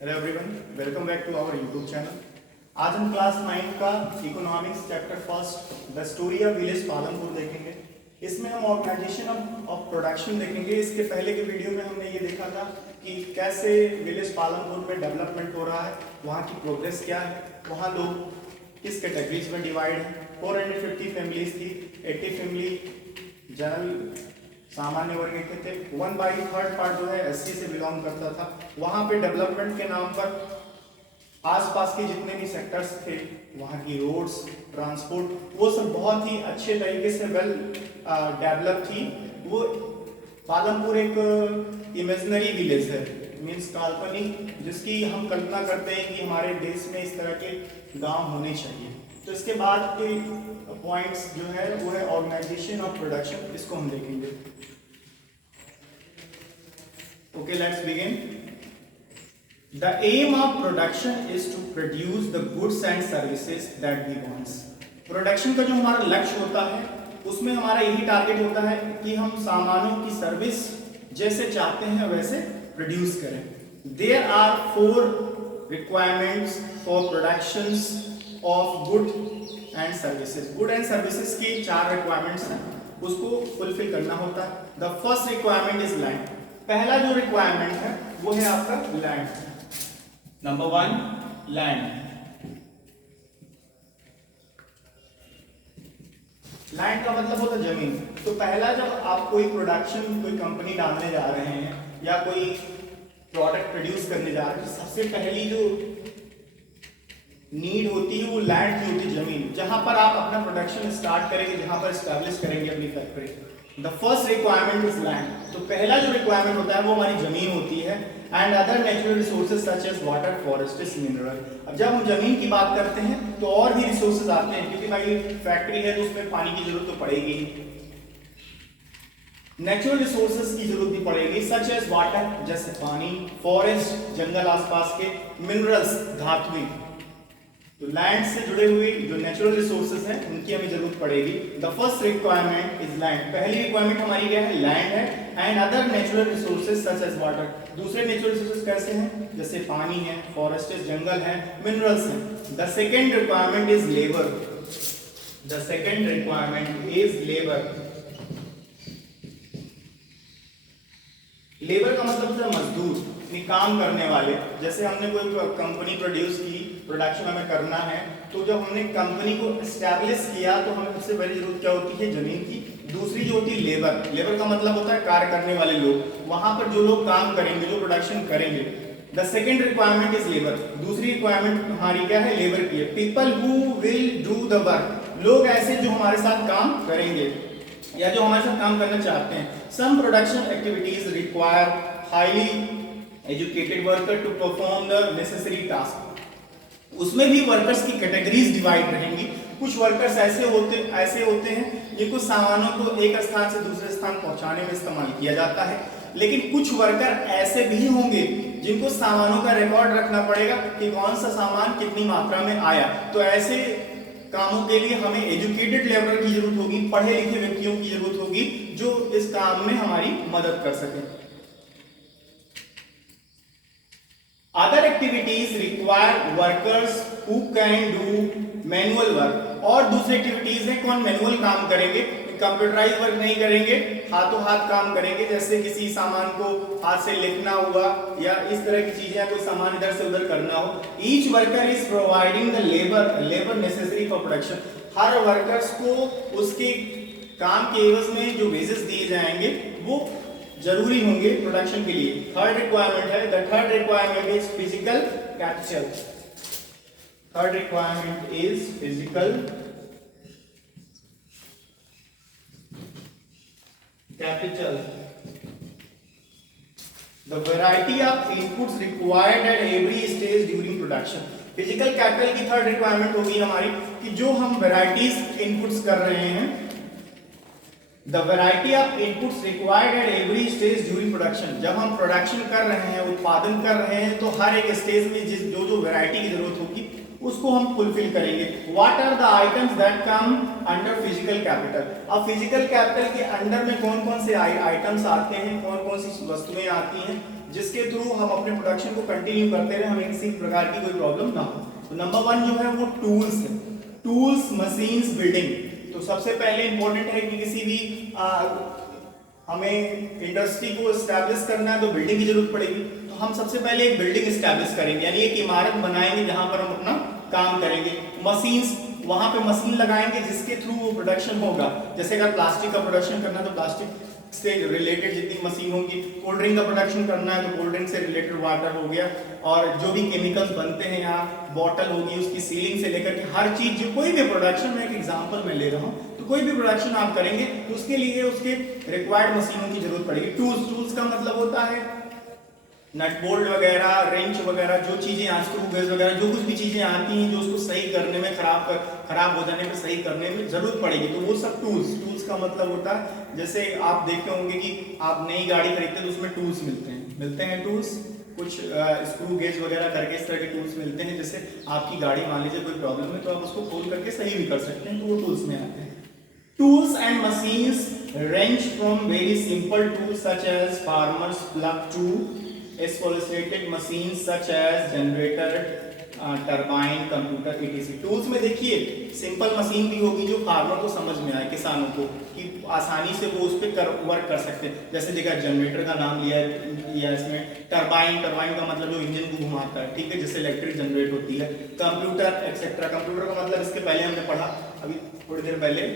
Hello everyone, welcome back to our YouTube channel. आज हम class 9 का economics chapter first the story of village Palanpur देखेंगे। इसमें हम ऑर्गेनाइजेशन ऑफ प्रोडक्शन देखेंगे। इसके पहले के वीडियो में हमने ये देखा था कि कैसे विलेज पालनपुर में डेवलपमेंट हो रहा है, वहाँ की प्रोग्रेस क्या है, वहाँ लोग किस कैटेगरीज में डिवाइड हैं। 450 फैमिलीज थी, 80 फैमिली जनरल सामान्य वर्ग के थे, 1/3 पार्ट जो है एससी से बिलोंग करता था। वहां पे डेवलपमेंट के नाम पर आसपास के जितने भी सेक्टर्स थे, वहां की रोड्स, ट्रांसपोर्ट, वो सब बहुत ही अच्छे तरीके से वेल डेवलप थी। वो पालमपुर एक इमेजिनरी विलेज है, मीन्स काल्पनिक, जिसकी हम कल्पना करते हैं कि हमारे देश में इस तरह के गांव होने चाहिए। तो इसके बाद के पॉइंट्स जो है वो है ऑर्गेनाइजेशन ऑफ प्रोडक्शन, इसको हम देखेंगे। Okay, let's begin. The aim of production is to produce the goods and services that we wants. Production का जो हमारा लक्ष्य होता है उसमें हमारा यही टारगेट होता है कि हम सामानों की सर्विस जैसे चाहते हैं वैसे प्रोड्यूस करें। There are 4 requirements for productions of good and services. Good and services की 4 रिक्वायरमेंट्स हैं, उसको फुलफिल करना होता है। The first requirement is land. पहला जो रिक्वायरमेंट है वो है आपका लैंड। Number 1 land. लैंड का मतलब होता है जमीन। तो पहला, जब आप कोई प्रोडक्शन, कोई कंपनी डालने जा रहे हैं या कोई प्रोडक्ट प्रोड्यूस करने जा रहे हैं, सबसे पहली जो नीड होती है वो लैंड की होती है, जमीन, जहां पर आप अपना प्रोडक्शन स्टार्ट करेंगे, जहां पर एस्टैब्लिश करेंगे अपनी factory. The first requirement is land. तो पहला जो रिक्वायरमेंट होता है वो हमारी जमीन होती है। And other natural resources such as water, forest, mineral. अब जब हम जमीन की बात करते हैं तो और भी रिसोर्सेज आते हैं, क्योंकि भाई फैक्ट्री है तो उसमें पानी की जरूरत तो पड़ेगी ही। नेचुरल रिसोर्सेज की जरूरत भी पड़ेगी, सच एज वाटर, जैसे पानी, फॉरेस्ट, जंगल आसपास के, मिनरल्स, धातुएं। तो लैंड से जुड़े हुए जो नेचुरल रिसोर्सेज हैं उनकी हमें जरूरत पड़ेगी। The first requirement is land. पहली रिक्वायरमेंट हमारी क्या है? लैंड है। And other natural resources such as water. दूसरे नेचुरल रिसोर्सेज कैसे हैं? जैसे पानी है, फॉरेस्ट, जंगल है, मिनरल्स हैं। The second requirement is labour. The second requirement is labour. Labour का मतलब होता है मजदूर, काम करने वाले। जैसे हमने कोई कंपनी प्रोड्यूस की, प्रोडक्शन हमें करना है, तो जब हमने कंपनी को एस्टैब्लिश किया तो हमें सबसे पहली जरूरत क्या होती है? जमीन की। दूसरी जो होती है लेबर। लेबर का मतलब होता है कार्य करने वाले लोग, वहां पर जो लोग काम करेंगे, जो प्रोडक्शन करेंगे। The second requirement is labour. दूसरी रिक्वायरमेंट हमारी क्या है? लेबर की है। People who will do the work. लोग ऐसे जो हमारे साथ काम करेंगे या जो हमारे साथ काम करना चाहते हैं। Some production activities require highly educated worker to perform the necessary task. उसमें भी वर्कर्स की कैटेगरीज डिवाइड रहेंगी। कुछ वर्कर्स ऐसे होते हैं जिनको सामानों को एक स्थान से दूसरे स्थान पहुंचाने में इस्तेमाल किया जाता है। लेकिन कुछ वर्कर ऐसे भी होंगे जिनको सामानों का रिकॉर्ड रखना पड़ेगा कि कौन सा सामान कितनी मात्रा में आया। तो ऐसे कामों के लिए हमें एजुकेटेड लेबर की जरूरत होगी, पढ़े लिखे व्यक्तियों की जरूरत होगी जो इस काम में हमारी मदद कर सके। Other activities require workers who can do manual work। और दूसरी एक्टिविटीज है कौन मैनुअल काम करेंगे, कंप्यूटराइज वर्क नहीं करेंगे, हाथों हाथ काम करेंगे। जैसे किसी सामान को हाथ से लिखना हुआ या इस तरह की चीजें, कोई सामान इधर से उधर करना हो। Each worker is providing the labor necessary for production। Her workers को उसके काम के एवज में जो वेजेस दिए जाएंगे वो जरूरी होंगे प्रोडक्शन के लिए। थर्ड रिक्वायरमेंट है, the third requirement is physical capital. Third requirement is physical capital. The variety of inputs required at every stage during production. Physical capital की थर्ड रिक्वायरमेंट होगी हमारी कि जो हम वैरायटीज इनपुट्स कर रहे हैं, The variety of inputs required at every stage during production। जब हम प्रोडक्शन कर रहे हैं, उत्पादन कर रहे हैं, तो हर एक स्टेज में जो वैरायटी की जरूरत होगी उसको हम फुलफिल करेंगे। What are the items that come under physical capital? अब फिजिकल कैपिटल के अंडर में कौन कौन से आइटम्स आते हैं, कौन कौन सी वस्तुएं आती हैं, जिसके थ्रू हम अपने प्रोडक्शन को कंटिन्यू करते रहे, हमें किसी प्रकार की कोई प्रॉब्लम ना हो। तो नंबर 1 जो है वो टूल्स है, टूल्स मशीन्स बिल्डिंग। तो सबसे पहले इंपॉर्टेंट है कि किसी भी हमें इंडस्ट्री को एस्टैब्लिश करना है तो बिल्डिंग की जरूरत पड़ेगी। तो हम सबसे पहले एक बिल्डिंग एस्टैब्लिश करेंगे, यानी एक इमारत बनाएंगे जहां पर हम अपना काम करेंगे। मशीन्स, वहां पे मशीन लगाएंगे जिसके थ्रू वो प्रोडक्शन होगा। जैसे अगर प्लास्टिक का प्रोडक्शन करना है तो प्लास्टिक से रिलेटेड जितनी मशीन होगी, कोल्ड ड्रिंक का प्रोडक्शन करना है तो कोल्ड ड्रिंक से रिलेटेड वाटर हो गया, और जो भी केमिकल्स बनते हैं यहाँ, बॉटल होगी, उसकी सीलिंग से लेकर के हर चीज, जो कोई भी प्रोडक्शन, में एक एग्जांपल मैं ले रहा हूँ, तो कोई भी प्रोडक्शन आप करेंगे तो उसके लिए उसके रिक्वायर्ड मशीनों की जरूरत पड़ेगी। टूल्स का मतलब होता है नट बोल्ट वगैरह, रेंच वगैरह, जो चीजें स्क्रू गेज वगैरह, जो कुछ भी चीजें आती हैं जो उसको सही करने में, खराब हो जाने में सही करने में जरूरत पड़ेगी, तो वो सब टूल्स का मतलब होता है। जैसे आप देखे होंगे कि आप नई गाड़ी खरीदते हैं तो उसमें टूल्स मिलते हैं टूल्स, कुछ स्क्रू गेज वगैरह करके इस तरह के टूल्स मिलते हैं, जैसे आपकी गाड़ी मान लीजिए कोई प्रॉब्लम है तो आप उसको खोल करके सही भी कर सकते हैं, तो वो टूल्स में आते हैं। Tools and machines range from very simple tools such as farmer's plug tool, sophisticated machines such as generator, turbine, computer, etc. Tools में देखिए सिंपल मशीन भी होगी जो फार्मर को समझ में आए, किसानों को, कि आसानी से वो उस पर वर्क कर सकते हैं। जैसे देखा जनरेटर का नाम लिया इसमें, टरबाइन का मतलब जो इंजन को घुमाता है, ठीक है, जिससे इलेक्ट्रिक जनरेट होती है, कंप्यूटर एक्सेट्रा। कंप्यूटर का मतलब इसके पहले हमने पढ़ा अभी थोड़ी देर पहले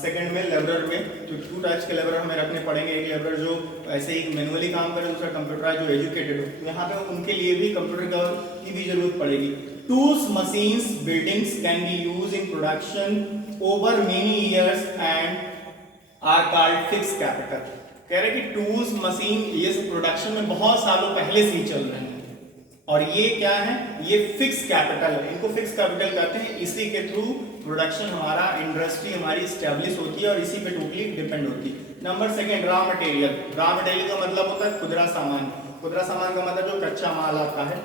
सेकंड में लेबरर में, तो 2 टाइप्स के लेबरर हमें रखने पड़ेंगे। एक लेबरर जो ऐसे ही मैनुअली काम करे, दूसरा कंप्यूटराइज जो एजुकेटेड हो, तो यहाँ पे उनके लिए भी कंप्यूटर की भी जरूरत पड़ेगी। Tools machines buildings can be use in production over many years and are called fix capital. कह रहे कि टूल्स मशीन ये प्रोडक्शन में बहुत सालों पहले से ही चल रहे हैं, और ये क्या है, ये फिक्स कैपिटल है, इनको फिक्स कैपिटल कहते हैं। इसी के थ्रू प्रोडक्शन हमारा, इंडस्ट्री हमारी स्टैब्लिश होती है और इसी पे टोटली डिपेंड होती है। Number 2 raw material. Raw material का मतलब होता है खुदरा सामान। खुदरा सामान का मतलब जो कच्चा माल आता है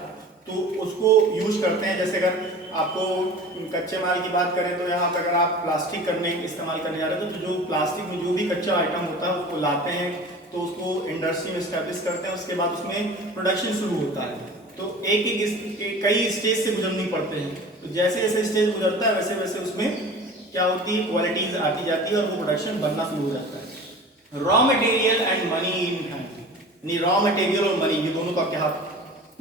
तो उसको यूज करते हैं। जैसे अगर आपको कच्चे माल की बात करें तो यहाँ पर अगर आप प्लास्टिक इस्तेमाल करने जा रहे हैं तो जो प्लास्टिक में जो भी कच्चा आइटम होता है उसको लाते हैं, तो उसको इंडस्ट्री में स्टैब्लिश करते हैं, उसके बाद उसमें प्रोडक्शन शुरू होता है। तो एक कई स्टेज से गुजरनी पड़ते हैं, तो जैसे जैसे स्टेज गुजरता है वैसे वैसे उसमें क्या होती है, क्वालिटीज आती जाती है और वो प्रोडक्शन बनना शुरू हो जाता है। Raw material and money in hand. Raw material और मनी ये दोनों का क्या हाथ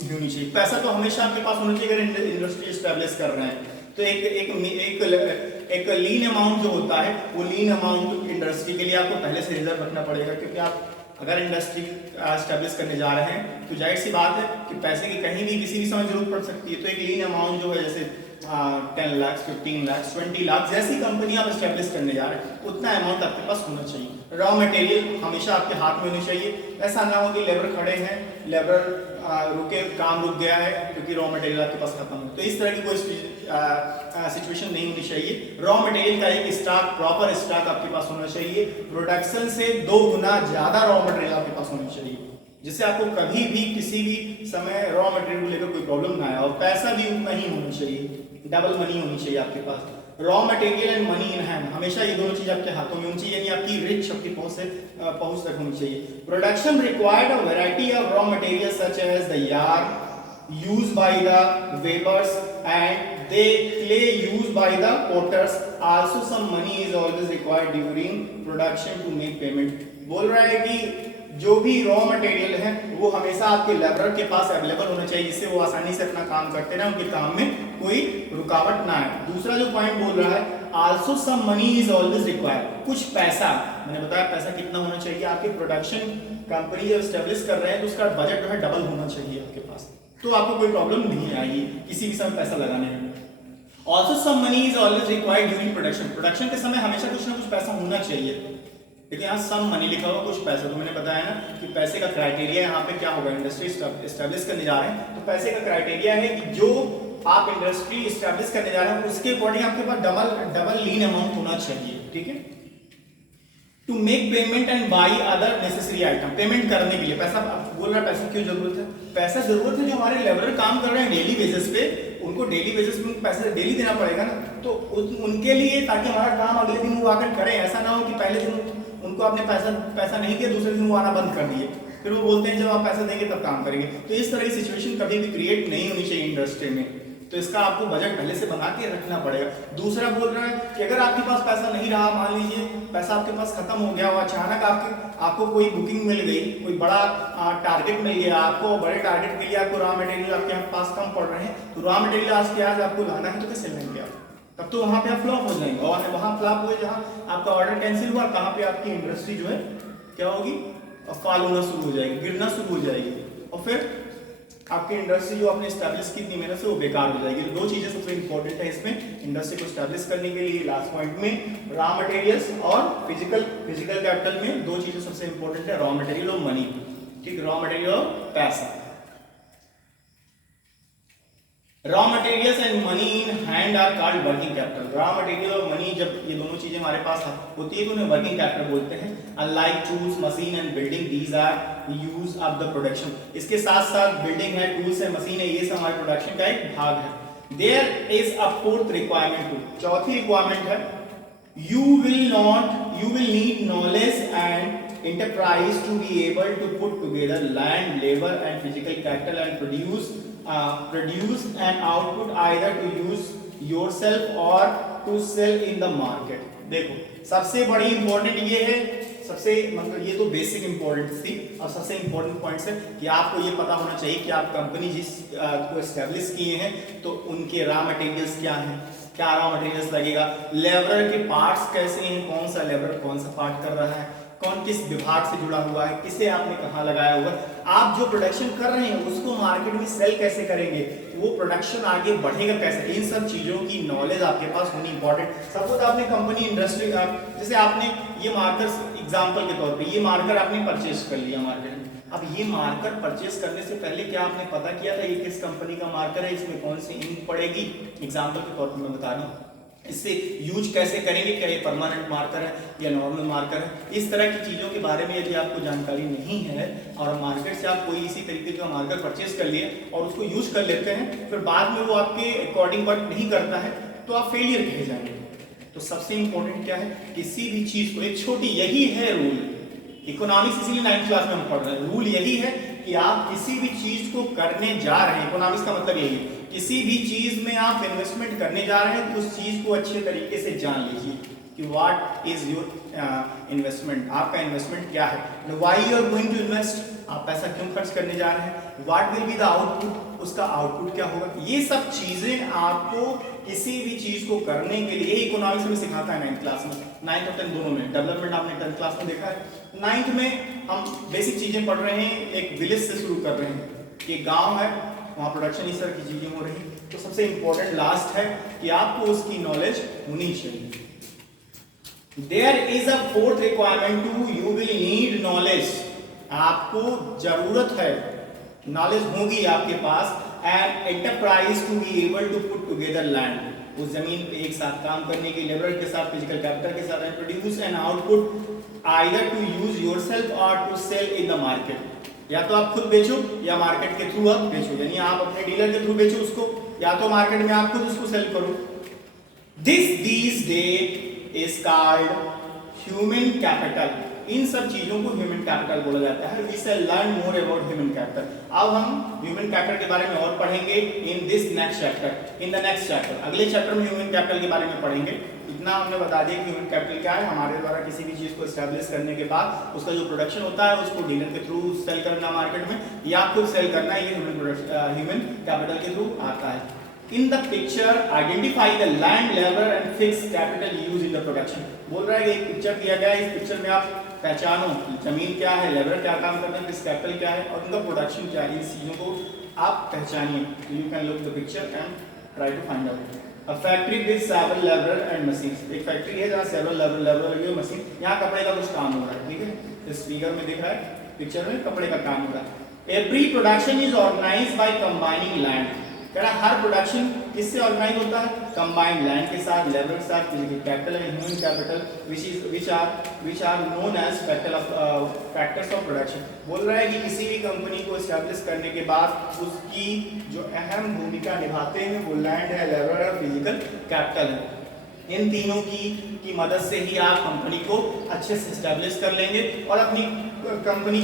होनी चाहिए। पैसा तो हमेशा आपके पास होना चाहिए अगर इंडस्ट्री स्टैब्लिश कर रहे हैं, तो एक लीन अमाउंट जो होता है, वो लीन अमाउंट इंडस्ट्री के लिए आपको पहले से रिजर्व रखना पड़ेगा, क्योंकि आप अगर इंडस्ट्री स्टैब्लिश करने जा रहे हैं तो जाहिर सी बात है कि पैसे की कहीं भी किसी भी समय जरूरत पड़ सकती है। तो एक लीन अमाउंट जो है, जैसे 10 लाख, 15 लाख, 20 लाख, जैसी कंपनी आप स्टैब्लिश करने जा रहे हैं उतना अमाउंट आपके पास होना चाहिए। रॉ मटेरियल हमेशा आपके हाथ में होनी चाहिए। ऐसा ना हो कि लेबर खड़े हैं, लेबर रुके, काम रुक गया है क्योंकि रॉ मटेरियल आपके पास खत्म हो, तो इस तरह की कोई सिचुएशन नहीं होनी चाहिए। रॉ मटेरियल का एक स्टॉक, प्रॉपर स्टॉक आपके पास होना चाहिए। प्रोडक्शन से 2 गुना ज्यादा रॉ मटेरियल आपके पास होना चाहिए, जिससे आपको कभी भी किसी भी समय रॉ मटेरियल को लेकर कोई प्रॉब्लम ना आए, और पैसा भी उतना ही होना चाहिए, डबल मनी होनी चाहिए आपके पास। Raw material and money in hand, हमेशा ये दोनों चीज आपके हाथों में होनी चाहिए, यानी आपकी रिच, आपकी पहुंच तक होनी चाहिए। Production required a variety of raw material such as the yarn used by the weavers and the clay used by the potters. Also some money is always required during production to make payment. बोल रहा है कि जो भी raw material है वो हमेशा आपके लेबरर के पास अवेलेबल होना चाहिए, जिससे वो आसानी से अपना काम करते रहे, उनके काम में कोई रुकावट ना आए। दूसरा जो पॉइंट बोल रहा है, also some money is always required. कुछ पैसा, मैंने बताया पैसा कितना होना चाहिए, आपकी प्रोडक्शन कंपनी जब स्टैब्लिश कर रहे हैं तो उसका बजट जो है डबल होना चाहिए आपके पास, तो आपको कोई प्रॉब्लम नहीं आएगी किसी भी समय पैसा लगाने में। Also some money is always required during production. Production के समय हमेशा कुछ ना कुछ पैसा होना चाहिए, लेकिन यहाँ सम मनी लिखा हुआ, कुछ पैसा। तो मैंने बताया ना कि पैसे का क्राइटेरिया यहाँ पे क्या होगा, इंडस्ट्री स्टैब्लिश करने जा रहे हैं तो पैसे का क्राइटेरिया है कि जो आप इंडस्ट्री स्टैब्लिश करने जा रहे हैं उसके अकॉर्डिंग आपके पास डबल लीन अमाउंट होना चाहिए, ठीक है। To make payment and buy other necessary item, payment करने के लिए पैसा। बोल रहा है पैसा क्यों जरूरत है, पैसा जरूरत है जो हमारे लेबर काम कर रहे हैं डेली बेसिस पे, उनको डेली बेसिस पे पैसा डेली देना पड़ेगा ना, तो उनके लिए, ताकि हमारा काम अगले दिन वो आकर करें। ऐसा ना हो कि पहले दिन उनको आपने पैसा नहीं दिया, दूसरे दिन वो आना बंद कर दिए, फिर वो बोलते हैं जब आप पैसा देंगे तब काम करेंगे। तो इस तरह की सिचुएशन कभी भी क्रिएट नहीं होनी चाहिए इंडस्ट्री में। तो इसका आपको बजट पहले से बना के रखना पड़ेगा। दूसरा बोल रहा है कि अगर आपके पास पैसा नहीं रहा, मान लीजिए पैसा आपके पास खत्म हो गया, और अचानक आपको कोई बुकिंग मिल गई, कोई बड़ा टारगेट मिल गया आपको, बड़े टारगेट के लिए आपको रॉ मटेरियल आपके पास कम पड़ रहे हैं, तो रॉ मटेरियल आज के आज आपको लाना है तो कैसे लेंगे आप? तब तो वहां पे आप फ्लॉप हो जाएंगे, और वहां फ्लॉप हुए जहां आपका ऑर्डर कैंसिल हुआ, कहां पे आपकी इंडस्ट्री जो है क्या होगी, फॉल होना शुरू हो जाएगी, गिरना शुरू हो जाएगी, और फिर आपकी इंडस्ट्री जो आपने स्टैब्लिश की इतनी मेहनत से वो बेकार हो जाएगी। दो चीजें सबसे इंपॉर्टेंट है इसमें इंडस्ट्री को स्टैब्लिश करने के लिए, लास्ट पॉइंट में रॉ मटेरियल्स और फिजिकल कैपिटल में दो चीजें सबसे इंपॉर्टेंट है, रॉ मटेरियल और मनी। ठीक, रॉ मटेरियल और पैसा। Raw materials and money in hand are called working capital. Raw material और मनी जब ये दोनों चीजें हमारे पास होती है तो उन्हें वर्किंग कैपिटल बोलते हैं। Unlike tools, machine and building, these are use of the production. इसके साथ साथ बिल्डिंग है, टूल्स है, मशीन है, ये सब हमारे प्रोडक्शन का एक भाग है। There is a fourth requirement too, चौथी रिक्वायरमेंट है, you will need knowledge and enterprise to be able to put together land, labor and physical capital and produce an output either to use yourself or to sell in the market। देखो सबसे बड़ी important ये है, सबसे मतलब ये तो basic importance थी, और सबसे इंपॉर्टेंट पॉइंट्स है कि आपको ये पता होना चाहिए कि आप कंपनी जिस को एस्टेब्लिश किए हैं तो उनके रॉ मटेरियल्स क्या हैं, क्या रॉ मटेरियल्स लगेगा, लेबर के पार्ट्स कैसे हैं, कौन सा लेबर कौन सा पार्ट कर रहा है, कौन किस विभाग से जुड़ा हुआ है, किसे आपने कहाँ लगाया हुआ, आप जो प्रोडक्शन कर रहे हैं उसको मार्केट में सेल कैसे करेंगे, वो प्रोडक्शन आगे बढ़ेगा कैसे, इन सब चीजों की नॉलेज आपके पास होनी इंपॉर्टेंट। सपोज आपने कंपनी इंडस्ट्री, जैसे आपने ये मार्कर एग्जांपल के तौर पे ये मार्कर आपने परचेज कर लिया मार्केट में। अब ये मार्कर परचेज करने से पहले क्या आपने पता किया था ये किस कंपनी का मार्कर है, इसमें कौन सी इंक पड़ेगी, एग्जांपल के तौर पे मैं बता रहा हूँ। इससे यूज कैसे करेंगे, क्या ये परमानेंट मार्कर है या नॉर्मल मार्कर है, इस तरह की चीजों के बारे में यदि आपको जानकारी नहीं है और मार्केट से आप कोई इसी तरीके का मार्कर परचेज कर लिए और उसको यूज कर लेते हैं, फिर बाद में वो आपके अकॉर्डिंग वर्क नहीं करता है तो आप फेलियर कहे जाएंगे। तो सबसे इंपॉर्टेंट क्या है, किसी भी चीज को, एक छोटी, यही है रूल, इकोनॉमिक्स इसीलिए 9th क्लास में हम पढ़ रहे हैं, रूल यही है कि आप किसी भी चीज को करने जा रहे हैं, इकोनॉमिक्स का मतलब यही है, किसी भी चीज में आप इन्वेस्टमेंट करने जा रहे हैं तो उस चीज को अच्छे तरीके से जान लीजिए कि व्हाट इज योर इन्वेस्टमेंट, आपका इन्वेस्टमेंट क्या है, why you are going to invest, आप पैसा क्यों खर्च करने जा रहे हैं, what will be the output, उसका आउटपुट क्या होगा। ये सब चीजें आपको किसी भी चीज को करने के लिए इकोनॉमिक्स में सिखाता है 9th क्लास में, 9th और 10th दोनों में, डेवलपमेंट आपने 10th क्लास में देखा है। 9th में हम बेसिक चीजें पढ़ रहे हैं, एक विलेज से शुरू कर रहे हैं, ये गांव है, वहाँ प्रोडक्शन इस तरह की चीजें हो रही हैं, तो सबसे इंपॉर्टेंट लास्ट है कि आपको उसकी नॉलेज होनी चाहिए। There is a fourth requirement to, you will need knowledge, आपको जरूरत है, नॉलेज होगी आपके पास, and enterprise to be able to put together land, उस जमीन पे एक साथ काम करने के, लेबर के साथ, फिजिकल कैपिटल के साथ, and produce an output either to use yourself or to sell in the market, या तो आप खुद बेचो या मार्केट के थ्रू आप बेचो, यानी आप अपने डीलर के थ्रू बेचो उसको, या तो मार्केट में आप खुद उसको सेल करो। these days is called human capital, इन सब चीजों को ह्यूमन कैपिटल बोला जाता है। We shall learn more about human capital, अब हम ह्यूमन कैपिटल के बारे में और पढ़ेंगे in this next chapter, in the next chapter, अगले चैप्टर में ह्यूमन कैपिटल के बारे में पढ़ेंगे। इतना हमने बता दिया कि ह्यूमन कैपिटल क्या है, हमारे द्वारा किसी भी चीज को एस्टैब्लिश करने के बाद उसका जो प्रोडक्शन होता है उसको डीलर के थ्रू सेल करना मार्केट में, या खुद सेल करना, ये ह्यूमन कैपिटल के थ्रू आता है। In the picture, identify the land, labor and fixed capital used in the production, बोल रहा है कि एक पिक्चर दिया गया है, इस पिक्चर में आप पहचानो जमीन क्या है, लेबर क्या काम करते हैं, फिक्स्ड कैपिटल क्या है और उनका प्रोडक्शन क्या है, इन चीजों को आप पहचानिए। You can look the picture and try to find out. A factory with several labor and machines, एक फैक्ट्री है जहाँ several labor लगी हुई मशीन, यहाँ कपड़े का कुछ काम हो रहा है, ठीक है, इस फिगर में दिख रहा है, पिक्चर में कपड़े का काम हो रहा है। Every production is organized by combining land, कह रहा हर प्रोडक्शन किससे ऑर्गेनाइज होता है, कंबाइंड लैंड के साथ, लेबर के साथ, physical capital and human capital which are known as factors of production। बोल रहा है कि किसी भी कंपनी को एस्टैब्लिश करने के बाद उसकी जो अहम भूमिका निभाते हैं वो लैंड है, लेबर है, फिजिकल कैपिटल है। इन तीनों की मदद से ही आप कंपनी को अच्छे से स्टैब्लिश कर लेंगे और अपनी कंपनी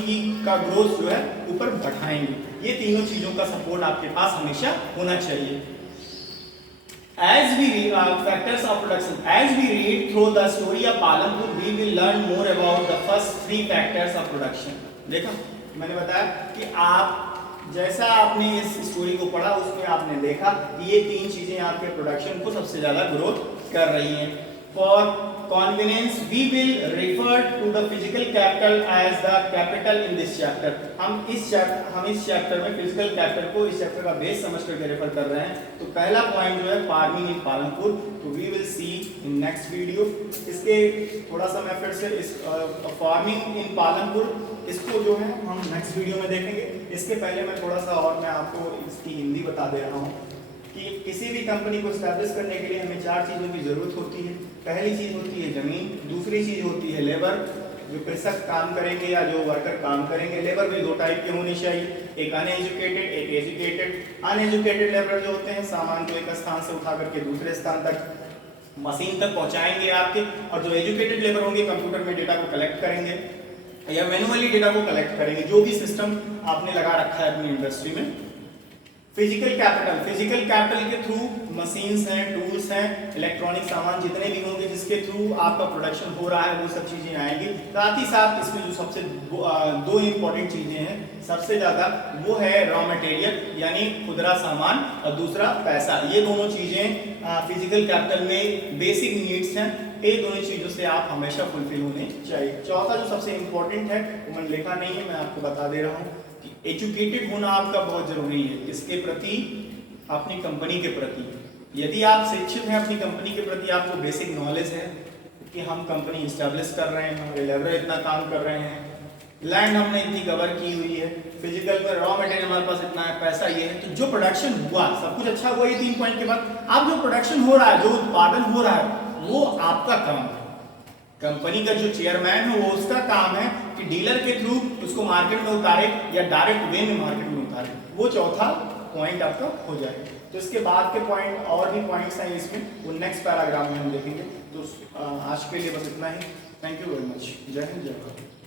का ग्रोथ जो है ऊपर बढ़ाएंगे। ये तीनों चीजों का सपोर्ट आपके पास हमेशा होना चाहिए। As we read factors of production, as we read through the story of Palampur, we will learn more about the first three factors of production. देखा मैंने बताया कि आप जैसा आपने इस स्टोरी को पढ़ा उसमें आपने देखा कि ये तीन चीजें आपके प्रोडक्शन को सबसे ज्यादा ग्रोथ कर रही हैं। For convenience we will refer to the physical capital as the capital in this chapter. हम इस चैप्टर में फिजिकल कैपिटल को इस चैप्टर का बेस समझ करके रेफर कर रहे हैं। तो पहला पॉइंट जो है फार्मिंग इन पालनपुर, तो we will see in next video. इसके थोड़ा सा मैं फिर से इस फार्मिंग इन पालनपुर इसको जो है हम नेक्स्ट वीडियो में देखेंगे। इसके पहले मैं थोड़ा सा और मैं आपको इसकी हिंदी बता दे रहा हूँ कि किसी भी कंपनी को एस्टैब्लिश करने के लिए हमें चार चीज़ों की ज़रूरत होती है। पहली चीज़ होती है ज़मीन, दूसरी चीज़ होती है लेबर, जो कृषक काम करेंगे या जो वर्कर काम करेंगे। लेबर भी दो टाइप के होने चाहिए, एक अनएजुकेटेड एक एजुकेटेड। अनएजुकेटेड लेबर जो होते हैं सामान को एक स्थान से उठा करके दूसरे स्थान तक मशीन तक पहुंचाएंगे आपके, और जो एजुकेटेड लेबर होंगे कंप्यूटर में डेटा को कलेक्ट करेंगे या मैनुअली डेटा को कलेक्ट करेंगे, जो भी सिस्टम आपने लगा रखा है अपनी इंडस्ट्री में। फिजिकल कैपिटल के थ्रू मशीन्स हैं, टूल्स हैं, इलेक्ट्रॉनिक सामान जितने भी होंगे जिसके थ्रू आपका प्रोडक्शन हो रहा है वो सब चीजें आएंगी। साथ ही साथ इसमें जो सबसे दो इंपॉर्टेंट चीजें हैं सबसे ज्यादा, वो है रॉ मटेरियल यानी खुदरा सामान और दूसरा पैसा। ये दोनों चीजें फिजिकल कैपिटल में बेसिक नीड्स हैं। ये दोनों चीजों से आप हमेशा फुलफिल होने चाहिए। चौथा जो सबसे इंपॉर्टेंट है वो मैंने लिखा नहीं है, मैं आपको बता दे रहा हूँ कि एजुकेटेड होना आपका बहुत जरूरी है। किसके प्रति? अपनी कंपनी के प्रति। यदि आप शिक्षित हैं अपनी कंपनी के प्रति, आपको बेसिक नॉलेज है कि हम कंपनी एस्टैब्लिश कर रहे हैं, हमारे लेबर इतना काम कर रहे हैं, लैंड हमने इतनी कवर की हुई है, फिजिकल में रॉ मटेरियल हमारे पास इतना है, पैसा ये है, तो जो प्रोडक्शन हुआ सब कुछ अच्छा हुआ। ये 3 पॉइंट के बाद आप जो प्रोडक्शन हो रहा है, जो उत्पादन हो रहा है, वो आपका काम है। कंपनी का जो चेयरमैन है वो उसका काम है कि डीलर के थ्रू उसको मार्केट में उतारे या डायरेक्ट वे में मार्केट में उतारे। वो चौथा पॉइंट आपका हो जाएगा। तो इसके बाद के पॉइंट और भी पॉइंट्स हैं इसमें, वो नेक्स्ट पैराग्राफ में हम देखेंगे। तो आज के लिए बस इतना ही। Thank you very much. Jai Hind, जय भारत।